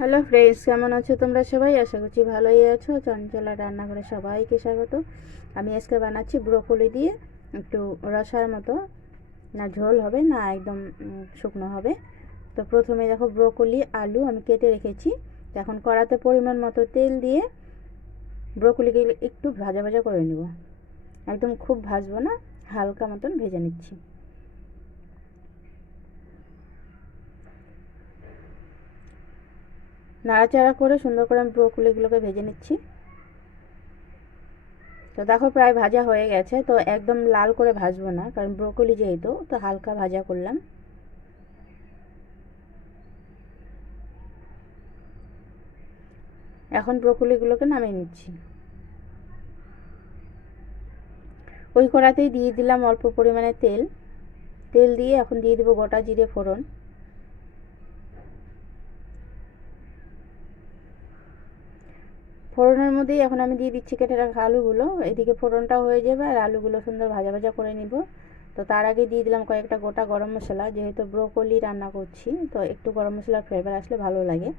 Hello friends, কেমন আছো তোমরা সবাই? আশা করছি ভালোই আছো। চঞ্চলা রান্নাঘরে সবাইকে স্বাগত। আমি আজকে বানাচ্ছি ব্রোকলি দিয়ে একটু রসার মতো, না ঝোল হবে না একদম শুকনো হবে। তো প্রথমে দেখো ব্রোকলি আলু আমি কেটে রেখেছি। এখন কড়াতে পরিমাণ মতো তেল দিয়ে ব্রোকলিকে একটু ভাজা ভাজা করে নেব। একদম খুব ভাজবো না, হালকা মতন ভেজে নিচ্ছি। নাড়াচাড়া করে সুন্দর করে আমি ব্রোকলিগুলোকে ভেজে নিচ্ছি। তো দেখো প্রায় ভাজা হয়ে গেছে। তো একদম লাল করে ভাজবো না, কারণ ব্রোকলি যেহেতু, তো হালকা ভাজা করলাম। এখন ব্রোকলিগুলোকে নামিয়ে নিচ্ছি। ওই কড়াতেই দিয়ে দিলাম অল্প পরিমাণে তেল। তেল দিয়ে এখন দিয়ে দেবো গোটা জিরে ফোড়ন। ফোড়নের মধ্যেই এখন আমি দিয়ে দিচ্ছি কেটে রাখা আলুগুলো। এদিকে ফোড়নটা হয়ে যাবে আর আলুগুলো সুন্দর ভাজা ভাজা করে নিব। তো তার আগে দিয়ে দিলাম কয়েকটা গোটা গরম মশলা, যেহেতু ব্রোকলি রান্না করছি তো একটু গরম মশলার ফ্লেভার আসলে ভালো লাগে।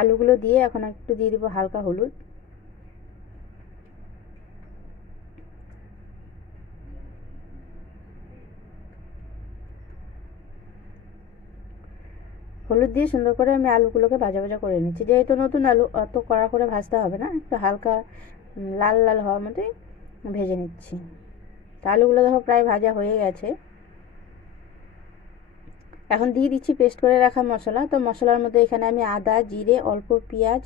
আলুগুলো দিয়ে এখন একটু দিয়ে দিব হালকা হলুদ। হলুদ দিয়ে সুন্দর করে আমি আলুগুলোকে ভাজা ভাজা করে নিচ্ছি। যেহেতু নতুন আলু, অত কড়া করে ভাজতে হবে না, একটু হালকা লাল লাল হওয়ার মতোই ভেজে নিচ্ছি। তো আলুগুলো দেখো প্রায় ভাজা হয়ে গেছে। এখন দিয়ে দিচ্ছি পেস্ট করে রাখা মশলা। তো মশলার মধ্যে এখানে আমি আদা, জিরে, অল্প পেঁয়াজ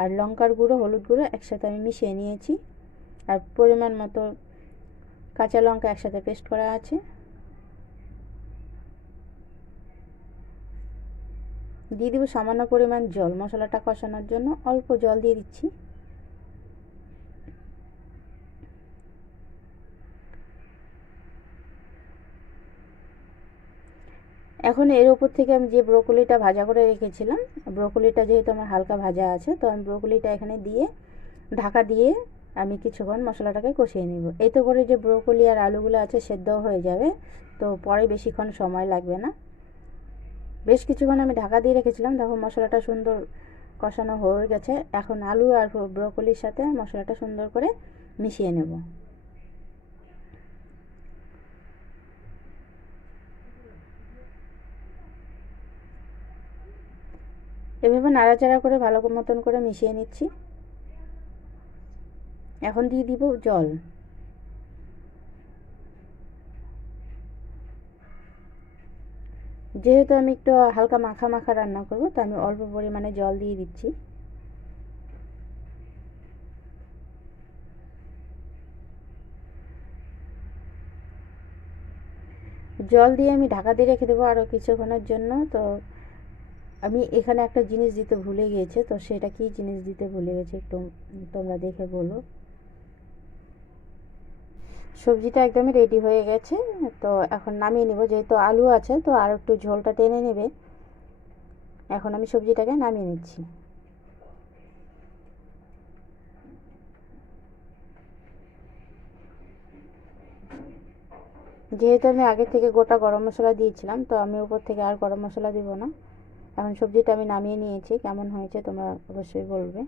আর লঙ্কার গুঁড়ো, হলুদ গুঁড়ো একসাথে আমি মিশিয়ে নিয়েছি। আর পরিমাণ মতো কাঁচা লঙ্কা একসাথে পেস্ট করা আছে। দিয়ে দিব সামান্য পরিমাণ জল, মশলাটা কষানোর জন্য অল্প জল দিয়ে দিচ্ছি। এখন এর ওপর থেকে আমি যে ব্রোকলিটা ভাজা করে রেখেছিলাম, ব্রোকলিটা যেহেতু আমার হালকা ভাজা আছে, তো আমি ব্রোকলিটা এখানে দিয়ে ঢাকা দিয়ে আমি কিছুক্ষণ মশলাটাকে কষিয়ে নিব। এতে করে যে ব্রোকলি আর আলুগুলো আছে সেদ্ধ হয়ে যাবে, তো পরে বেশিক্ষণ সময় লাগবে না। বেশ কিছুক্ষণ আমি ঢাকা দিয়ে রেখেছিলাম। দেখো মশলাটা সুন্দর কষানো হয়ে গেছে। এখন আলু আর ব্রোকলির সাথে মশলাটা সুন্দর করে মিশিয়ে নেব। এভাবে নাড়াচাড়া করে ভালো মতন করে মিশিয়ে নিচ্ছি। এখন দিয়ে দিব জল। যেহেতু আমি একটু হালকা মাখা মাখা রান্না করব, তো আমি অল্প পরিমাণে জল দিয়ে দিচ্ছি। জল দিয়ে আমি ঢাকা দিয়ে রেখে দেবো আরও কিছুক্ষণের জন্য। তো আমি এখানে একটা জিনিস দিতে ভুলে গিয়েছি, তো সেটা কি জিনিস দিতে ভুলে গেছি একটু তোমরা দেখে বলো। সবজিটা একদমই রেডি হয়ে গেছে। তো এখন নামিয়ে নেব, যেহেতু আলু আছে তো আর একটু ঝোলটা টেনে নেবে। এখন আমি সবজিটাকে নামিয়ে নিচ্ছি। যেহেতু আমি আগে থেকে গোটা গরম মশলা দিয়েছিলাম, তো আমি উপর থেকে আর গরম মশলা দিব না। এখন সবজিটা আমি নামিয়ে নিয়েছি। কেমন হয়েছে তোমরা অবশ্যই বলবে।